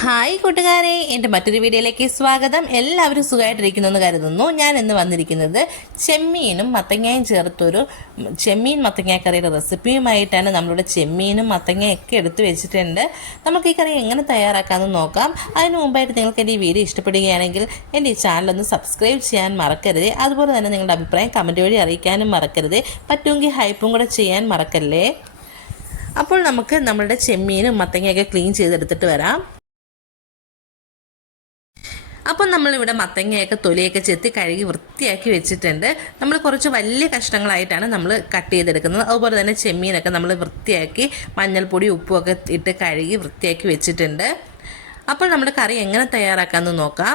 Hi കൂട്ടുകാരെ എന്റെ മറ്റൊരു വീഡിയോയിലേക്ക് സ്വാഗതം. എല്ലാവരും സുഖമായിട്ടിരിക്കുന്നു എന്ന് കരുതുന്നു. ഞാൻ ഇന്ന് വന്നിരിക്കുന്നത് ചെമ്മീനും മത്തങ്ങയും ചേർത്തൊരു ചെമ്മീൻ മത്തങ്ങ കറിയുടെ റെസിപ്പിയുമായിട്ടാണ് നമ്മളിവിടെ ചെമ്മീനും മത്തങ്ങയൊക്കെ എടുത്തു വെച്ചിട്ടുണ്ട്. നമുക്ക് ഈ കറി എങ്ങനെ തയ്യാറാക്കാമെന്ന് നോക്കാം. അതിന് മുമ്പായിട്ട് നിങ്ങൾക്ക് എന്റെ ഈ വീഡിയോ ഇഷ്ടപ്പെടുകയാണെങ്കിൽ എന്റെ ഈ ചാനലൊന്ന് സബ്സ്ക്രൈബ് ചെയ്യാൻ മറക്കരുത്. അതുപോലെ തന്നെ നിങ്ങളുടെ അഭിപ്രായം കമന്റ് വഴി അറിയിക്കാനും മറക്കരുത്. പറ്റുമെങ്കിൽ ഹൈപ്പും കൂടെ ചെയ്യാൻ മറക്കല്ലേ? അപ്പോൾ നമുക്ക് നമ്മളുടെ ചെമ്മീനും മത്തങ്ങയൊക്കെ ക്ലീൻ ചെയ്തെടുത്തിട്ട് വരാം. അപ്പം നമ്മളിവിടെ മത്തങ്ങയൊക്കെ തൊലിയൊക്കെ ചെത്തി കഴുകി വൃത്തിയാക്കി വെച്ചിട്ടുണ്ട്. നമ്മൾ കുറച്ച് വലിയ കഷ്ണങ്ങളായിട്ടാണ് നമ്മൾ കട്ട് ചെയ്തെടുക്കുന്നത്. അതുപോലെ തന്നെ ചെമ്മീനൊക്കെ നമ്മൾ വൃത്തിയാക്കി മഞ്ഞൾപ്പൊടി ഉപ്പുമൊക്കെ ഇട്ട് കഴുകി വൃത്തിയാക്കി വെച്ചിട്ടുണ്ട്. അപ്പോൾ നമ്മുടെ കറി എങ്ങനെ തയ്യാറാക്കാമെന്ന് നോക്കാം.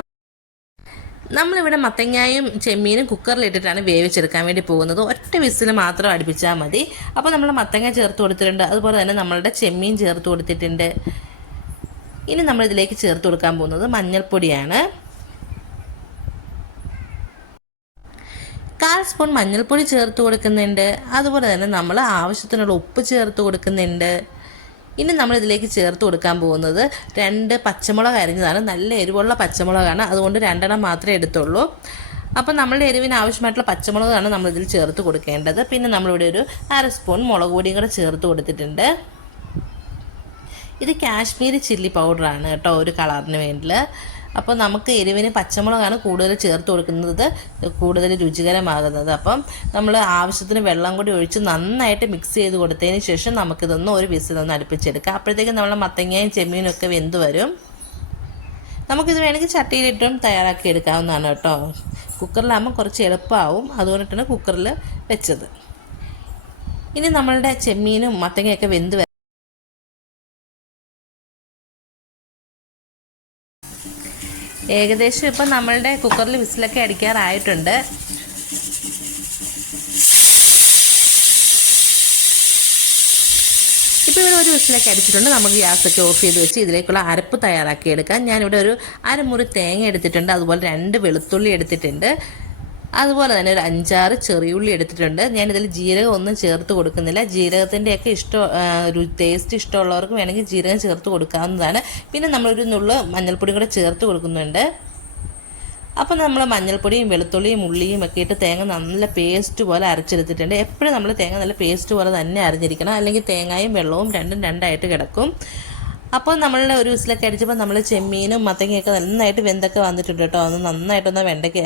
നമ്മളിവിടെ മത്തങ്ങായും ചെമ്മീനും കുക്കറിലിട്ടിട്ടാണ് വേവിച്ചെടുക്കാൻ വേണ്ടി പോകുന്നത്. ഒറ്റ വിസിൽ മാത്രം അടുപ്പിച്ചാൽ മതി. അപ്പോൾ നമ്മൾ മത്തങ്ങ ചേർത്ത് കൊടുത്തിട്ടുണ്ട്. അതുപോലെ തന്നെ നമ്മളുടെ ചെമ്മീൻ ചേർത്ത് കൊടുത്തിട്ടുണ്ട്. ഇനി നമ്മളിതിലേക്ക് ചേർത്ത് കൊടുക്കാൻ പോകുന്നത് മഞ്ഞൾപ്പൊടിയാണ്. കാൽ സ്പൂൺ മഞ്ഞൾപ്പൊടി ചേർത്ത് കൊടുക്കുന്നുണ്ട്. അതുപോലെ തന്നെ നമ്മൾ ആവശ്യത്തിനുള്ള ഉപ്പ് ചേർത്ത് കൊടുക്കുന്നുണ്ട്. ഇനി നമ്മൾ ഇതിലേക്ക് ചേർത്ത് കൊടുക്കാൻ പോകുന്നത് രണ്ട് പച്ചമുളക് അരിഞ്ഞതാണ്. നല്ല എരിവുള്ള പച്ചമുളകാണ്. അതുകൊണ്ട് രണ്ടെണ്ണം മാത്രമേ എടുത്തുള്ളൂ. അപ്പോൾ നമ്മളുടെ എരിവിന് ആവശ്യമായിട്ടുള്ള പച്ചമുളകാണ് നമ്മളിതിൽ ചേർത്ത് കൊടുക്കേണ്ടത്. പിന്നെ നമ്മളിവിടെ ഒരു അര സ്പൂൺ മുളക് പൊടിയും കൂടെ ചേർത്ത് കൊടുത്തിട്ടുണ്ട്. ഇത് കാശ്മീരി ചില്ലി പൗഡറാണ് കേട്ടോ ഒരു കളറിന് വേണ്ടിയിൽ അപ്പോൾ നമുക്ക് എരിവിന് പച്ചമുളകാണ് കൂടുതൽ ചേർത്ത് കൊടുക്കുന്നത് കൂടുതൽ രുചികരമാകുന്നത്. അപ്പം നമ്മൾ ആവശ്യത്തിന് വെള്ളം കൂടി ഒഴിച്ച് നന്നായിട്ട് മിക്സ് ചെയ്ത് കൊടുത്തതിന് ശേഷം നമുക്കിതൊന്ന് ഒരു വിസിലൊന്ന് അടുപ്പിച്ചെടുക്കാം. അപ്പോഴത്തേക്കും നമ്മളെ മത്തങ്ങയും ചെമ്മീനും ഒക്കെ വെന്ത് വരും. നമുക്കിത് വേണമെങ്കിൽ ചട്ടിയിലിട്ടും തയ്യാറാക്കി എടുക്കാവുന്നതാണ് കേട്ടോ. കുക്കറിലാകുമ്പോൾ കുറച്ച് എളുപ്പമാവും അതുകൊണ്ടിട്ടാണ് കുക്കറിൽ വെച്ചത്. ഇനി നമ്മളുടെ ചെമ്മീനും മത്തങ്ങയൊക്കെ വെന്ത് ഏകദേശം ഇപ്പം നമ്മളുടെ കുക്കറിൽ വിസിലൊക്കെ അടിക്കാറായിട്ടുണ്ട്. ഇപ്പോൾ ഇവിടെ ഒരു വിസിലൊക്കെ അടിച്ചിട്ടുണ്ട്. നമുക്ക് ഗ്യാസൊക്കെ ഓഫ് ചെയ്ത് വെച്ച് ഇതിലേക്കുള്ള അരപ്പ് തയ്യാറാക്കി എടുക്കാം ഞാനിവിടെ ഒരു അരമുറി തേങ്ങ എടുത്തിട്ടുണ്ട്. അതുപോലെ രണ്ട് വെളുത്തുള്ളി എടുത്തിട്ടുണ്ട്. അതുപോലെ തന്നെ ഒരു അഞ്ചാറ് ചെറിയുള്ളി എടുത്തിട്ടുണ്ട്. ഞാനിതിൽ ജീരകം ഒന്നും ചേർത്ത് കൊടുക്കുന്നില്ല. ജീരകത്തിന്റെയൊക്കെ ഇഷ്ടം ടേസ്റ്റ് ഇഷ്ടമുള്ളവർക്ക് വേണമെങ്കിൽ ജീരകം ചേർത്ത് കൊടുക്കാവുന്നതാണ്. പിന്നെ നമ്മളൊരു നുള്ളു മഞ്ഞൾപ്പൊടി കൂടെ ചേർത്ത് കൊടുക്കുന്നുണ്ട്. അപ്പോൾ നമ്മൾ മഞ്ഞൾപ്പൊടിയും വെളുത്തുള്ളിയും ഉള്ളിയും ഒക്കെ ഇട്ട് തേങ്ങ നല്ല പേസ്റ്റ് പോലെ അരച്ചെടുത്തിട്ടുണ്ട്. എപ്പോഴും നമ്മൾ തേങ്ങ നല്ല പേസ്റ്റ് പോലെ തന്നെ അരഞ്ഞിരിക്കണം. അല്ലെങ്കിൽ തേങ്ങയും വെള്ളവും രണ്ടും രണ്ടായിട്ട് കിടക്കും. അപ്പോൾ നമ്മൾ ഒരു വിസിലൊക്കെ അടിച്ചപ്പോൾ നമ്മൾ ചെമ്മീനും മത്തങ്ങയൊക്കെ നന്നായിട്ട് വെന്തൊക്കെ വന്നിട്ടുണ്ട് കേട്ടോ. ഒന്ന് നന്നായിട്ടൊന്ന് വെണ്ടയ്ക്ക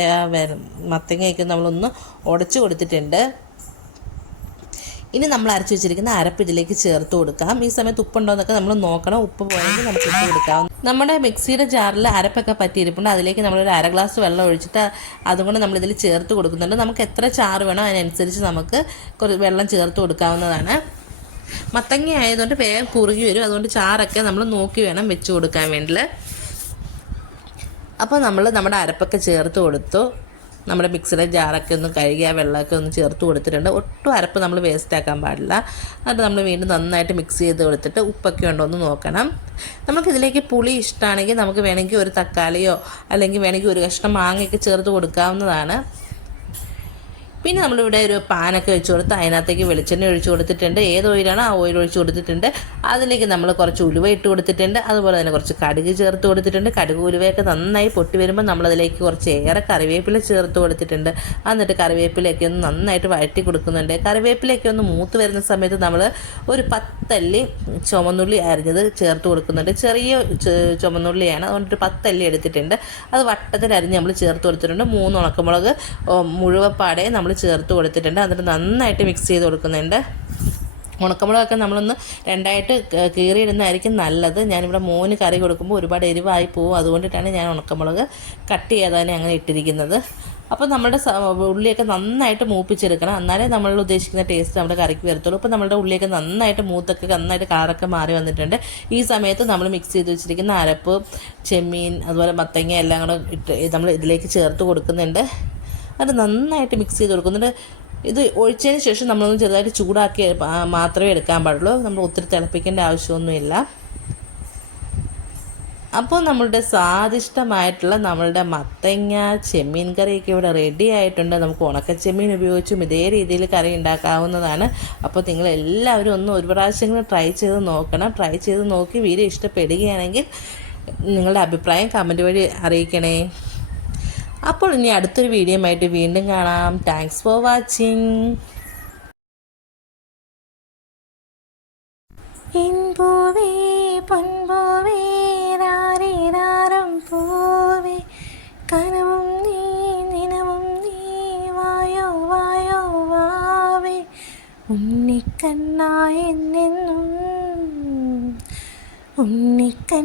മത്തങ്ങയൊക്കെ നമ്മളൊന്ന് ഉടച്ചു കൊടുത്തിട്ടുണ്ട്. ഇനി നമ്മൾ അരച്ചു വെച്ചിരിക്കുന്ന അരപ്പ് ഇതിലേക്ക് ചേർത്ത് കൊടുക്കാം. ഈ സമയത്ത് ഉപ്പുണ്ടോ എന്നൊക്കെ നമ്മൾ നോക്കണം. ഉപ്പ് പോയെങ്കിൽ നമുക്ക് ഇട്ട് കൊടുക്കാം. നമ്മുടെ മിക്സിയുടെ ജാറിൽ അരപ്പൊക്കെ പറ്റിയിരിപ്പുണ്ട്. അതിലേക്ക് നമ്മളൊരു അര ഗ്ലാസ് വെള്ളം ഒഴിച്ചിട്ട് അതുകൊണ്ട് നമ്മളിതിൽ ചേർത്ത് കൊടുക്കുന്നുണ്ട്. നമുക്ക് എത്ര ചാറ് വേണം അതിനനുസരിച്ച് നമുക്ക് കുറച്ച് വെള്ളം ചേർത്ത് കൊടുക്കാവുന്നതാണ്. മത്തങ്ങ ആയതുകൊണ്ട് വേഗം കുറുകി വരും. അതുകൊണ്ട് ചാറൊക്കെ നമ്മൾ നോക്കി വേണം വെച്ച് കൊടുക്കാൻ വേണ്ടിയിൽ അപ്പോൾ നമ്മൾ നമ്മുടെ അരപ്പൊക്കെ ചേർത്ത് കൊടുത്തു. നമ്മുടെ മിക്സിയുടെ ജാറൊക്കെ ഒന്ന് കഴുകിയ വെള്ളമൊക്കെ ഒന്ന് ചേർത്ത് കൊടുത്തിട്ടുണ്ട്. ഒട്ടും അരപ്പ് നമ്മൾ വേസ്റ്റ് ആക്കാൻ പാടില്ല. അത് നമ്മൾ വീണ്ടും നന്നായിട്ട് മിക്സ് ചെയ്ത് കൊടുത്തിട്ട് ഉപ്പൊക്കെ ഉണ്ടോ എന്ന് നോക്കണം. നമുക്കിതിലേക്ക് പുളി ഇഷ്ടമാണെങ്കിൽ നമുക്ക് വേണമെങ്കിൽ ഒരു തക്കാളിയോ അല്ലെങ്കിൽ വേണമെങ്കിൽ ഒരു കഷ്ണം മാങ്ങയൊക്കെ ചേർത്ത് കൊടുക്കാവുന്നതാണ്. പിന്നെ നമ്മളിവിടെ ഒരു പാനൊക്കെ വെച്ച് കൊടുത്ത് അതിനകത്തേക്ക് വെളിച്ചെണ്ണ ഒഴിച്ച് കൊടുത്തിട്ടുണ്ട്. ഏത് ഓയിലാണോ ആ ഓയിൽ ഒഴിച്ച് കൊടുത്തിട്ടുണ്ട്. അതിലേക്ക് നമ്മൾ കുറച്ച് ഉലുവ ഇട്ട് കൊടുത്തിട്ടുണ്ട്. അതുപോലെ തന്നെ കുറച്ച് കടുക് ചേർത്ത് കൊടുത്തിട്ടുണ്ട്. കടുക് ഉലുവയൊക്കെ നന്നായി പൊട്ടി വരുമ്പോൾ നമ്മളതിലേക്ക് കുറച്ച് ഏറെ കറിവേപ്പില ചേർത്ത് കൊടുത്തിട്ടുണ്ട്. എന്നിട്ട് കറിവേപ്പിലയൊക്കെ ഒന്ന് നന്നായിട്ട് വഴറ്റി കൊടുക്കുന്നുണ്ട്. കറിവേപ്പിലയൊക്കെ ഒന്ന് മൂത്ത് വരുന്ന സമയത്ത് നമ്മൾ ഒരു പത്തല്ലി ചുമന്നുള്ളി അരിഞ്ഞത് ചേർത്ത് കൊടുക്കുന്നുണ്ട്. ചെറിയ ചുമന്നുള്ളിയാണ്. അതുകൊണ്ട് പത്തല്ലി എടുത്തിട്ടുണ്ട്. അത് വട്ടത്തിൽ അരിഞ്ഞ് നമ്മൾ ചേർത്ത് കൊടുത്തിട്ടുണ്ട്. മൂന്ന് ഉണക്കമുളക് മുഴുവപ്പാടെ നമ്മൾ ചേർത്ത് കൊടുത്തിട്ടുണ്ട്. എന്നിട്ട് നന്നായിട്ട് മിക്സ് ചെയ്ത് കൊടുക്കുന്നുണ്ട്. ഉണക്കമുളകൊക്കെ നമ്മളൊന്ന് രണ്ടായിട്ട് കീറിയിടുന്നതായിരിക്കും നല്ലത്. ഞാനിവിടെ മോന് കറി കൊടുക്കുമ്പോൾ ഒരുപാട് എരിവായി പോകും അതുകൊണ്ടിട്ടാണ് ഞാൻ ഉണക്കമുളക് കട്ട് ചെയ്യാതെ അങ്ങനെ ഇട്ടിരിക്കുന്നത്. അപ്പോൾ നമ്മുടെ ഉള്ളിയൊക്കെ നന്നായിട്ട് മൂപ്പിച്ചെടുക്കണം. എന്നാലേ നമ്മൾ ഉദ്ദേശിക്കുന്ന ടേസ്റ്റ് നമ്മുടെ കറിക്ക് വരത്തുള്ളൂ. അപ്പോൾ നമ്മുടെ ഉള്ളിയൊക്കെ നന്നായിട്ട് മൂത്തൊക്കെ നന്നായിട്ട് കളറൊക്കെ മാറി വന്നിട്ടുണ്ട്. ഈ സമയത്ത് നമ്മൾ മിക്സ് ചെയ്ത് വെച്ചിരിക്കുന്ന അരപ്പ് ചെമ്മീൻ അതുപോലെ മത്തങ്ങ എല്ലാം കൂടെ ഇട്ട് നമ്മൾ ഇതിലേക്ക് ചേർത്ത് കൊടുക്കുന്നുണ്ട്. അത് നന്നായിട്ട് മിക്സ് ചെയ്ത് കൊടുക്കുന്നുണ്ട് ഇത് ഒഴിച്ചതിന് ശേഷം നമ്മളൊന്ന് ചെറുതായിട്ട് ചൂടാക്കി മാത്രമേ എടുക്കാൻ പാടുള്ളൂ. നമ്മൾ ഒത്തിരി തിളപ്പിക്കേണ്ട ആവശ്യമൊന്നുമില്ല. അപ്പോൾ നമ്മളുടെ സ്വാദിഷ്ടമായിട്ടുള്ള നമ്മളുടെ മത്തങ്ങ ചെമ്മീൻ കറിയൊക്കെ ഇവിടെ റെഡി ആയിട്ടുണ്ട്. നമുക്ക് ഉണക്കച്ചെമ്മീൻ ഉപയോഗിച്ചും ഇതേ രീതിയിൽ കറി ഉണ്ടാക്കാവുന്നതാണ്. അപ്പോൾ നിങ്ങൾ എല്ലാവരും ഒന്ന് ഒരു പ്രാവശ്യമെങ്കിലും ട്രൈ ചെയ്ത് നോക്കണം. ട്രൈ ചെയ്ത് നോക്കി വീഡിയോ ഇഷ്ടപ്പെടുകയാണെങ്കിൽ നിങ്ങളുടെ അഭിപ്രായം കമന്റ് വഴി അറിയിക്കണേ. അപ്പോൾ ഇനി അടുത്തൊരു വീഡിയോ ആയിട്ട് വീണ്ടും കാണാം. താങ്ക്സ് ഫോർ വാച്ചിങ് പൂവേ പൊൻപൂവേ രാരിരാരം പൂവേ. നീ നിനവും നീ വായോ വായോ ഉണ്ണിക്കണ്ണായെന്നെന്നും ഉണ്ണിക്കണ്ണ